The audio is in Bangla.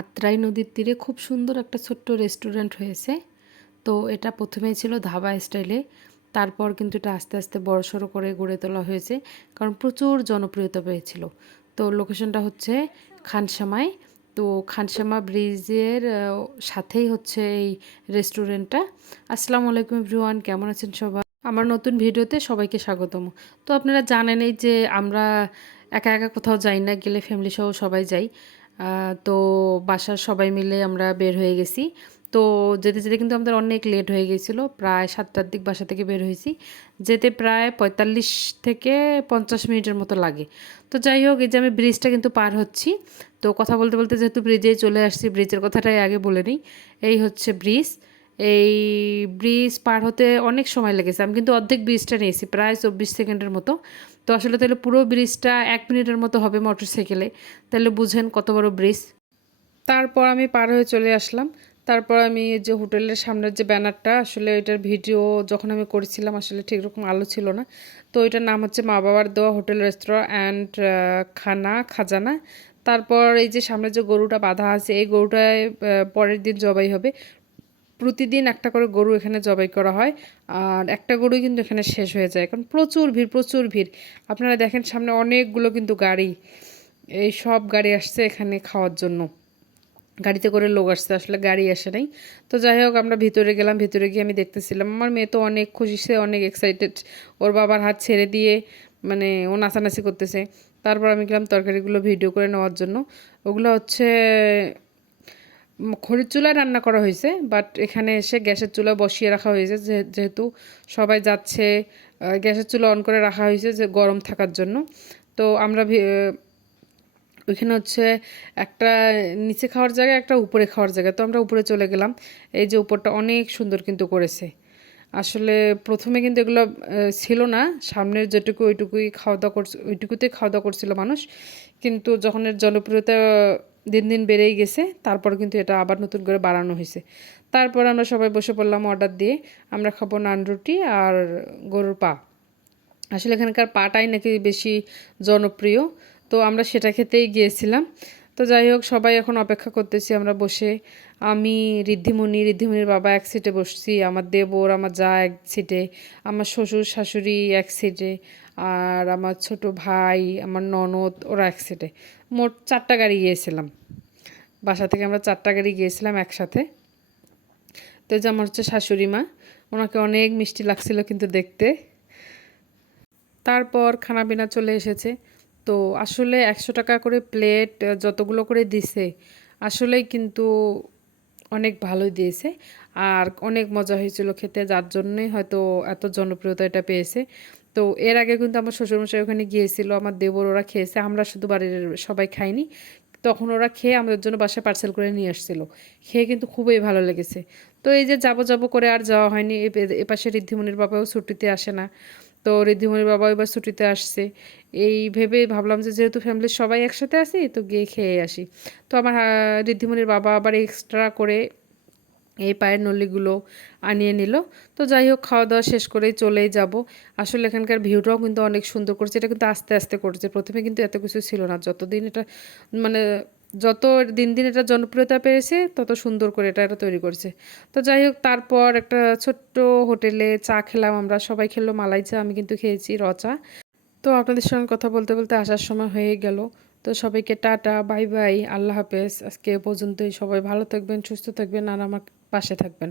আত্রাই নদীর তীরে খুব সুন্দর একটা ছোট্ট রেস্টুরেন্ট হয়েছে। তো এটা প্রথমেই ছিল ধাবা স্টাইলে, তারপর কিন্তু এটা আস্তে আস্তে বড়সড় করে গড়ে তোলা হয়েছে, কারণ প্রচুর জনপ্রিয়তা পেয়েছিল। তো লোকেশনটা হচ্ছে খানসামায়। তো খানসামা ব্রিজের সাথেই হচ্ছে এই রেস্টুরেন্টটা। আসসালামু আলাইকুম এভরিওয়ান, কেমন আছেন সবাই? আমার নতুন ভিডিওতে সবাইকে স্বাগতম। তো আপনারা জানেনই যে আমরা একা একা কোথাও যাই না, গেলে ফ্যামিলি সহ সবাই যাই। তো বাসার সবাই মিলে আমরা বের হয়ে গেছি। তো যেতে যেতে কিন্তু আমাদের অনেক লেট হয়ে গেছিলো, প্রায় 7টার দিক বাসা থেকে বের হয়েছি। যেতে প্রায় 45 থেকে 50 মিনিটের মতো লাগে। তো যাই হোক, এই যে আমি ব্রিজটা কিন্তু পার হচ্ছি। তো কথা বলতে বলতে যেহেতু ব্রিজে চলে আসছি, ব্রিজের কথাটাই আগে বলে নিই। এই হচ্ছে ব্রিজ। এই ব্রিজ পার হতে অনেক সময় লেগেছে। আমি কিন্তু অর্ধেক ব্রিজটা নিয়েছি, প্রায় 24 সেকেন্ডের মতো। তো আসলে তাহলে পুরো ব্রিজটা 1 মিনিটের মতো হবে মোটর সাইকেলে। তাহলে বুঝেন কত বড় ব্রিজ। তারপর আমি পার হয়ে চলে আসলাম। তারপর আমি এই যে হোটেলের সামনের যে ব্যানারটা, আসলে এটার ভিডিও যখন আমি করেছিলাম আসলে ঠিক রকম আলো ছিল না। তো এটার নাম হচ্ছে মা বাবার দোয়া হোটেল রেস্তোরাঁ অ্যান্ড খানা খাজানা। তারপর এই যে সামনে যে গরুটা বাঁধা আছে, এই গরুটায় পরের দিন জবাই হবে। প্রতিদিন একটা করে গরু এখানে জবাই করা হয়। আর একটা গরুই কিন্তু এখানে শেষ হয়ে যায়, কারণ প্রচুর ভিড়, প্রচুর ভিড়। আপনারা দেখেন সামনে অনেকগুলো কিন্তু গাড়ি, এই সব গাড়ি আসছে এখানে খাওয়ার জন্য। গাড়িতে করে লোক আসছে, আসলে গাড়ি আসে নাই। তো যাই হোক, আমরা ভিতরে গেলাম। ভিতরে গিয়ে আমি দেখতেছিলাম, আমার মেয়ে তো অনেক খুশি, সে অনেক এক্সাইটেড। ওর বাবার হাত ছেড়ে দিয়ে মানে ও নাচানাচি করতেছে। তারপর আমি গেলাম তরকারিগুলো ভিডিও করে নেওয়ার জন্য। ওগুলো হচ্ছে খড়ির চুলায় রান্না করা হয়েছে, বাট এখানে এসে গ্যাসের চুলা বসিয়ে রাখা হয়েছে, যেহেতু সবাই যাচ্ছে। গ্যাসের চুলা অন করে রাখা হয়েছে যে গরম থাকার জন্য। তো আমরা ওইখানে হচ্ছে একটা নিচে খাওয়ার জায়গা, একটা উপরে খাওয়ার জায়গা। তো আমরা উপরে চলে গেলাম। এই যে উপরটা অনেক সুন্দর কিন্তু করেছে। আসলে প্রথমে কিন্তু এগুলো ছিল না, সামনের যেটুকু ওইটুকুই খাওয়া দাওয়া করছে, ওইটুকুতেই খাওয়া দাওয়া করছিল মানুষ। কিন্তু যখন এর জনপ্রিয়তা দিন দিন বেড়েই গেছে, তারপর কিন্তু এটা আবার নতুন করে বাড়ানো হয়েছে। তারপর আমরা সবাই বসে পড়লাম অর্ডার দিয়ে। আমরা খাবো নান রুটি আর গরুর পা। আসলে এখানকার পাটাই নাকি বেশি জনপ্রিয়। তো আমরা সেটা খেতেই গিয়েছিলাম। তো যাই হোক, সবাই এখন অপেক্ষা করতেছি আমরা বসে। আমি, ঋদ্ধিমণির বাবা এক সিটে বসছি, আমার দেবর, আমার যা এক সিটে, আমার শ্বশুর শাশুড়ি এক সিটে, আর আমার ছোট ভাই, আমার ননদ, ওরা এক সিটে। মোট 4টা গাড়ি গিয়েছিলাম। বাসা থেকে আমরা 4টা গাড়ি গিয়েছিলাম একসাথে। তো যে আমার হচ্ছে শাশুড়ি মা, ওনাকে অনেক মিষ্টি লাগছিল কিন্তু দেখতে। তারপর খানাপিনা চলে এসেছে। তো আসলে 100 টাকা করে প্লেট, যতগুলো করে দিছে, আসলেই কিন্তু অনেক ভালোই দিয়েছে। আর অনেক মজা হয়েছিল খেতে, যার জন্যই হয়তো এত জনপ্রিয়তা এটা পেয়েছে। তো এর আগে কিন্তু আমার শ্বশুরমশাই ওখানে গিয়েছিল, আমার দেবর, ওরা খেয়েছে, আমরা শুধু বাড়ির সবাই খাইনি। তখন ওরা খেয়ে আমাদের জন্য বাসায় পার্সেল করে নিয়ে আসছিল। খেয়ে কিন্তু খুবই ভালো লেগেছে। তো এই যে যাবো যাবো করে আর যাওয়া হয়নি। এপাশে ঋদ্ধিমণির বাবাও ছুটিতে আসে না। তো ঋদ্ধিমণির বাবা এবার ছুটিতে আসছে। এই ভেবে ভাবলাম যে যেহেতু ফ্যামিলির সবাই একসাথে আছি, তো গিয়ে খেয়ে আসি। তো আমার ঋদ্ধিমণির বাবা আবার এক্সট্রা করে এই পায়ের নলিগুলো আনিয়ে নিল। তো যাই হোক, খাওয়া দাওয়া শেষ করেই চলেই যাব। আসলে এখানকার ভিউটাও কিন্তু অনেক সুন্দর করছে। এটা কিন্তু আস্তে আস্তে করছে, প্রথমে কিন্তু এত কিছু ছিল না। যতদিন এটা মানে যত দিন দিন এটা জনপ্রিয়তা পেয়েছে, তত সুন্দর করে এটা তৈরি করছে। তো যাই হোক, তারপর একটা ছোট্ট হোটেলে চা খেলাম আমরা, সবাই খেলো মালাই চা, আমি কিন্তু খেয়েছি র চা। তো আপনাদের সঙ্গে কথা বলতে বলতে আসার সময় হয়ে গেল। তো সবাইকে টাটা, বাই বাই, আল্লাহ হাফেজ। আজকে এ পর্যন্তই। সবাই ভালো থাকবেন, সুস্থ থাকবেন, আর আমার পাশে থাকবেন।